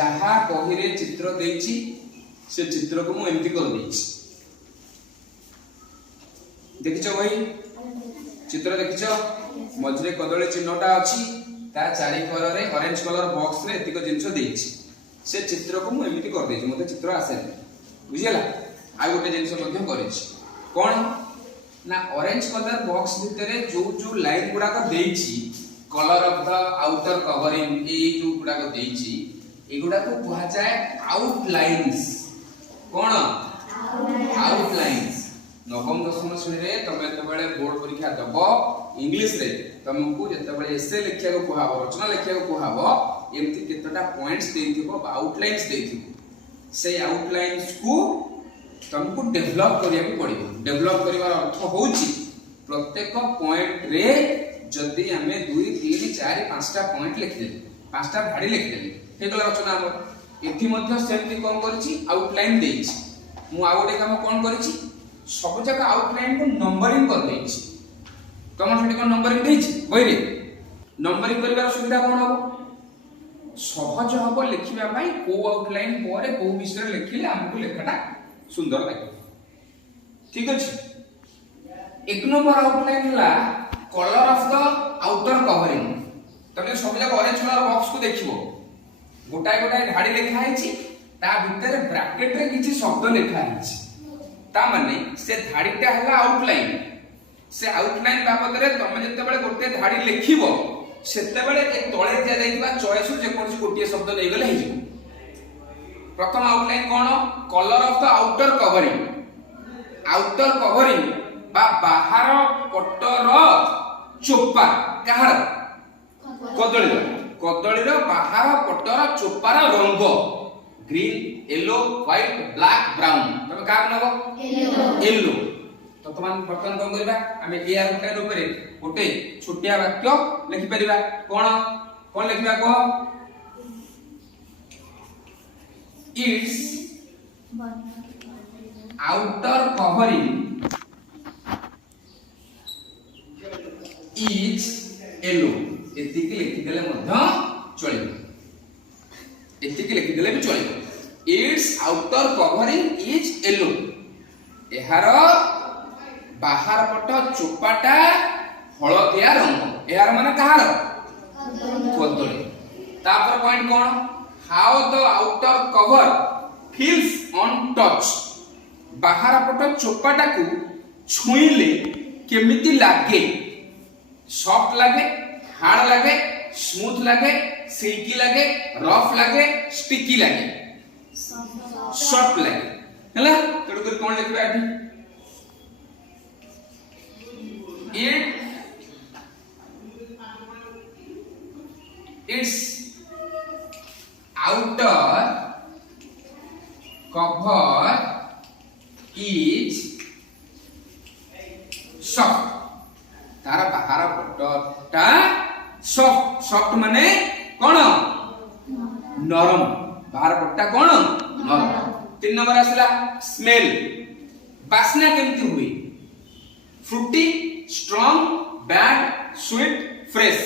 जहा बही रे चित्र देछि से चित्र को मु एमती कर देछि देखिछो भाई चित्र देखिछो मझरे कदली चिन्हटा अछि ता चारि कर रे ऑरेंज कलर बॉक्स रे एतिक जिंस देछि से चित्र को मु एमती कर देछि मते चित्र आसे बुझियला आ गोटे जिंस मध्ये करिछि कोन ना ऑरेंज कलर बॉक्स भितरे जो जो लाइन गुडा को देछि colour of the outer covering ए जो गुडा को देछि एगुडा को कहा जाय आउटलाइंस कोन आउटलाइंस नवम दशम श्रेणी रे तमे तबेले बोर्ड परीक्षा दबो इंग्लिश रे तुमको जतबेले एसे लिखिया को कहबो रचना लिखिया को कहबो एमती केतटा पॉइंट्स देथिबो आउटलाइंस देथिबो से आउटलाइंस को तुमको डेवलप करिया को पड़िबो डेवलप करिवार अर्थ होउची प्रत्येक पॉइंट रे जदी हमें 2 3 4 5 टा पॉइंट लिख देले 5 टा धाडी लिख देले हेगला रचना हमर एथि मध्ये सेमती कोन करछि आउटलाइन देछि मु आ गोटे काम कोन करछि सब जगह आउटलाइन को नंबरिंग कर देछि तमर सेठी कोन नंबरिंग देछि बही रे नंबरिंग करिवार सुविधा कोन हो सहज हबो लिखिबा पई को आउटलाइन परे को विषय लिखिले हमको लेखाटा सुंदर लागे ठीक अछि एक नंबर आउटलाइन हला colour of the outer covering तमे सब जगह ऑरेंज कलर बॉक्स को देखिबो गोटाय गोटाय धाडी लिखा हैछि ता भीतर ब्रैकेट रे किछि शब्द लिखा हैछि ता माने से धाडीटा हला आउटलाइन से आउटलाइन बाबत रे तमे जते बेले गोटे धाडी लिखिबो सेते बेले ए तळे दिया जाइबा चॉइस जे कोनसी गोटिए शब्द नै गेले हैजिबो प्रथम outline cone colour of the outer covering बा बाहर पटर चोपा कहार कदली रो बाहर पटर चोपार रंग green yellow white black brown तमे का नबो येलो तो तमान बर्तन कोन करबा हमें ए आउटलाइन ऊपर गोटे छोटिया वाक्य लिखि परिबा कोन लिखिबा को its outer covering is yellow एतिक लिखि देले मध्य चलिबो एतिक लिखि देले भी चलिबो its outer covering is yellow एहार बाहर पट चोपाटा हळदिया रंग एहार माने कहार कदली तापर point cone how the outer cover feels on touch बाहर पट चोपाटा को छुईले केमिति लागे सॉफ्ट लागे हार्ड लागे स्मूथ लागे सिल्की लागे रफ लागे स्टिकी लागे सॉफ्ट लागे हला तेडु कर कोन लिखबा आठी its outer cover is soft तारा बाहर पटटा सॉफ्ट माने कोन नरम बाहर पटटा कोन नरम 3 नंबर आसला स्मेल वासना केमती हुई fruity strong bad sweet fresh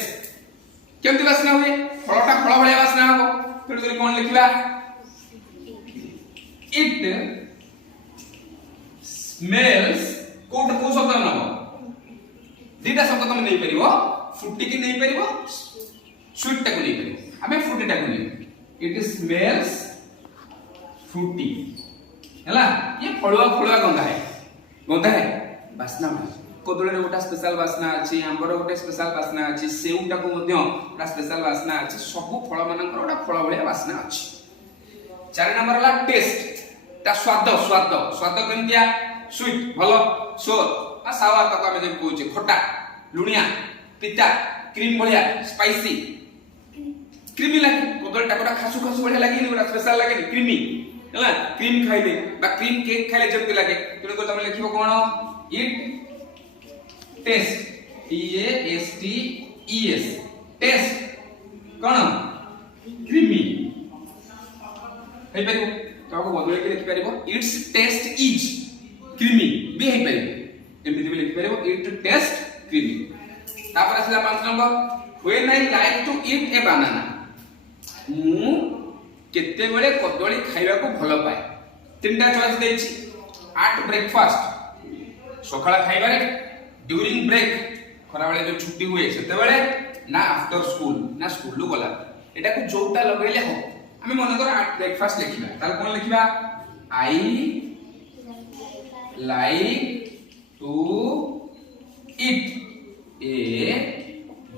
केमती वासना हुई फलटा फल भलिया वासना हबो तेडु करी कोन लिखिबा इट स्मेल्स को शब्द नबो दीटा शब्द तुम नहीं परिबो फ्रूटी की नहीं परिबो स्वीट टा को नहीं परिबो हमें फ्रूटी टा को नहीं इट स्मेल्स फ्रूटी हला ये फळुआ गंधा है वासना कदली रे गोटा स्पेशल वासना अछि आंबर गोटे स्पेशल वासना अछि सेउ टा को मध्य गोटा स्पेशल वासना अछि सब फळ मानकर गोटा फळ भलिया वासना अछि 4 नंबर हला टेस्ट ता स्वाद केमतिया स्वीट भलो सोर आ सावा तक हम जे कहूचे खट्टा लुनिया पिता क्रीम भलिया स्पाइसी क्रीमी लागे कदली टाकोटा खासु भलिया लागे गोटा स्पेशल लागे क्रीमी हला क्रीम खाइले बा क्रीम केक खाइले जेमति लागे तेनु को तमे लिखिबो कोन it taste T A S T E S taste कोन क्रीमी हे परिबो तो बदले के लिखि परिबो इट्स टेस्ट इज क्रीमी भी हे परिबो एमति भी लिखि परिबो इट टेस्ट क्रीमी तापर आसला 5 number when I like to eat a banana मु केते बेले कदली खाइबा को भल पाए तीनटा चॉइस देछि एट ब्रेकफास्ट सकाळ खाइबा रे ड्यूरिंग ब्रेक खरा बेले जो छुट्टी हुए सेते बेले ना आफ्टर स्कूल ना स्कूल लु गला एटा को जोटा लगैले हो हमें मन कर एट ब्रेकफास्ट लिखिबा तार कोन लिखिबा I like to eat a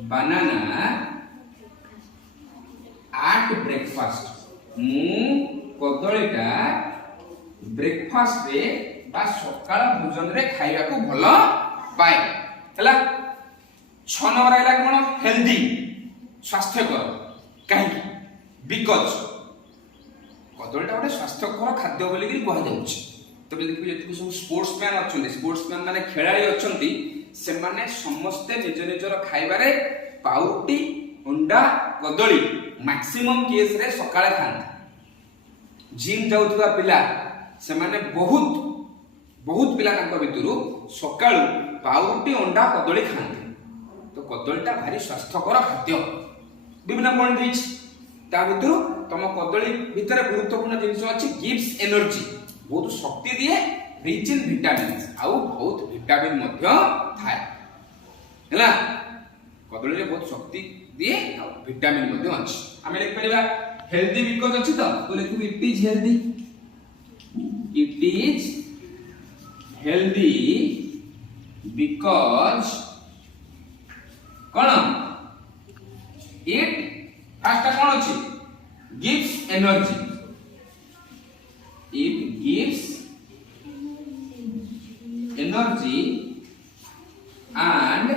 banana at breakfast मु कदलीटा ब्रेकफास्ट रे बा सकाळ भोजन रे खाइबा को भलो पाए हला 6 नंबर आइला कोन हेल्दी स्वास्थ्यकर काहे बिकॉज कदलीटा गोटे स्वास्थ्यकर खाद्य बोली कि कह जाउछि तबे देखि जति सब स्पोर्ट्समैन अछन्ती स्पोर्ट्समैन माने खेलाड़ी अछन्ती से माने समस्त निज निजर खाइबारे पाउटी अंडा कदली मैक्सिमम केस रे सकाळे खान जिम जाउथबा पिला से माने बहुत बहुत पिला तांको भितरु सकाळु पाउटी अंडा कदली खान तो कदलीटा भारी स्वास्थ्यकर खाद्य विभिन्न पॉइंट दिछ ता भितरु तम कदली भितरे गुरुत्वपूर्ण जिनिस अछि गिव्स एनर्जी बहुत शक्ति दिए रिच इन विटामिन्स आउ बहुत विटामिन मध्य थाए हैला कदली रे बहुत शक्ति दिए आउ विटामिन मध्य अछि हमें लिख परिबा हेल्दी बिकॉज अछि तो लिखु इट इज हेल्दी बिकॉज कोन इट फास्ट कोन अछि gives energy it gives energy and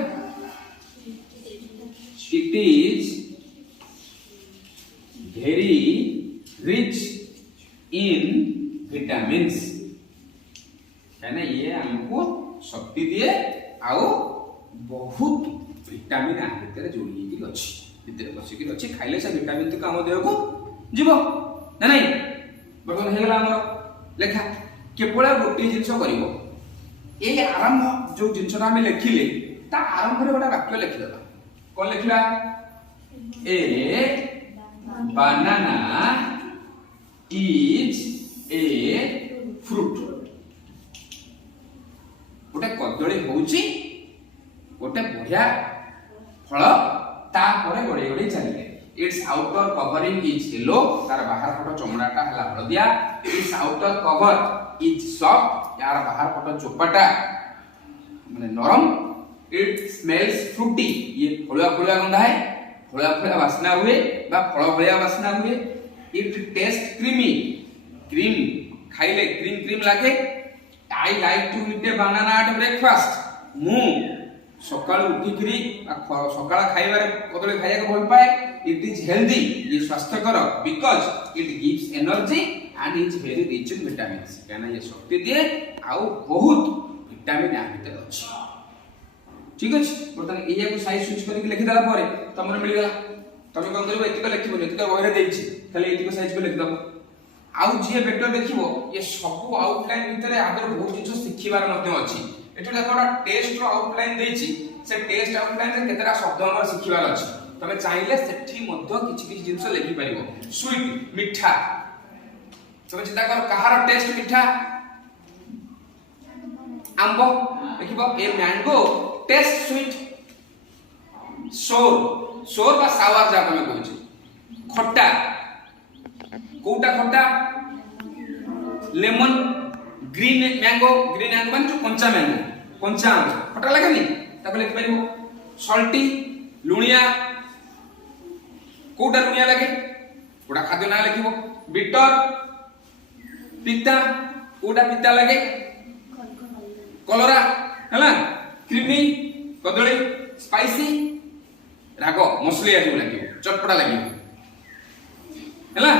it is very rich in vitamins कहना ये हमको शक्ति दिए आउ बहुत विटामिन आ भीतर जोड़ी के अछि भीतर बसी के अछि खाइले से विटामिन तो काम देह को जीव ना नहीं बर्तन हेगला हमर लेखा केवल गोटे जिंस करिवो ए आरंभ जो जिंसटा हम लिखिले ता आरंभ रे गोटा वाक्य लिखिदला कोन लिखला ए banana is a fruit गोटे कदली होउची गोटे बढ़िया फल ता परे गड़े गड़े चलिए its outer covering is yellow तार बाहर पट चमड़ाटा हला हळदिया its outer cover is soft यार बाहर पट चोपाटा माने नरम it smells fruity ये फळुआ फळुआ गंध है फळुआ फळुआ वासना हुए बा फळ भଳିया वासना हुए it tastes creamy क्रीम खाइले क्रीम क्रीम लागे I like to eat a banana at breakfast मु सकाळ उठिकरी सकाळ खाइबारे कदली खाइया भल पाए it is healthy ये स्वास्थ्यकर because it gives energy and is very rich in vitamins कहना ये शक्ति दिए आउ बहुत विटामिन आ भीतर अछि ठीक अछि बर्तन एया को साइज स्विच करके लिखि देला पारे तमरे मिल गेला तमे कोन करबो एतिक लिखिबो एतिक बहिरे देछि खाली एतिक साइज को लिखि दबो आउ जे बेटर देखिबो ये सब आउटलाइन भीतर आदर बहुत जिंस सिखिबार मध्ये अछि एठो देखोडा टेस्ट रो आउटलाइन देछि से टेस्ट आउटलाइन रे केतरा शब्द हमर सिखिबार अछि तमे चाहिले सेठी मध्ये किछि किछि जिंस लिखि परिबो स्वीट मिठा तमे चिंता कर कहार टेस्ट मिठा आंबो देखिबो ए मैंगो टेस्ट स्वीट सोर बा सावर जा तमे कहछि खट्टा कोटा खट्टा लेमन ग्रीन मैंगो माने जो कंचा मैंगो कंचा खट्टा लागेनी ताको लिखि परिबो सॉल्टी लुणिया कोटा लुणिया लागे कोटा खाद्य ना लिखिबो बिटर पिता कोटा पिता लागे कलरा हला क्रीमी कदली स्पाइसी रागो मसलिया जो लागे चटपटा लागे हला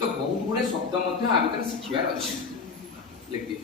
तो बहुत गुडे शब्द मध्ये आ भीतर सिखिबार अछि लिखि